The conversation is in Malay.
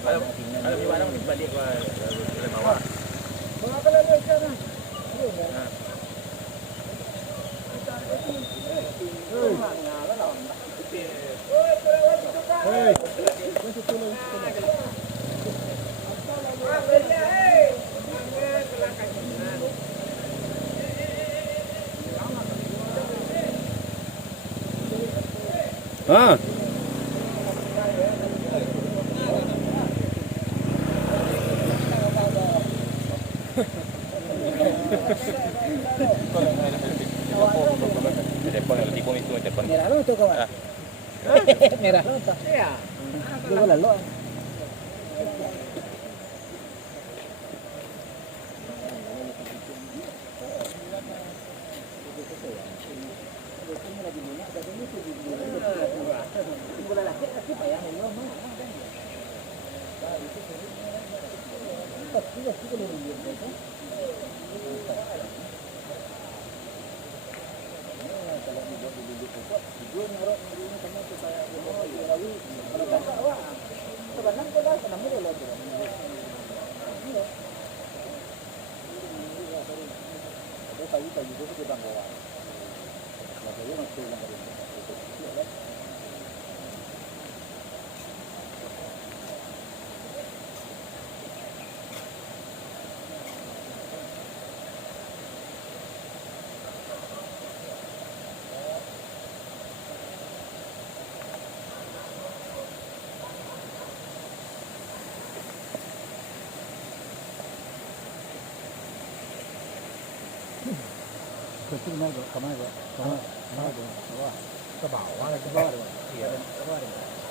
ada di mana balik ke bawah. Mga kalaloy ka na. Ah. Telepon yang tipo itu telepon. Merah lo to kawan. Merah lo to. Iya. Dulu lalu. Kecil mana? Kamera. Kamera. Kamera. Wah. Ke bawah lagi. Ke bawah. Iya. Ke bawah.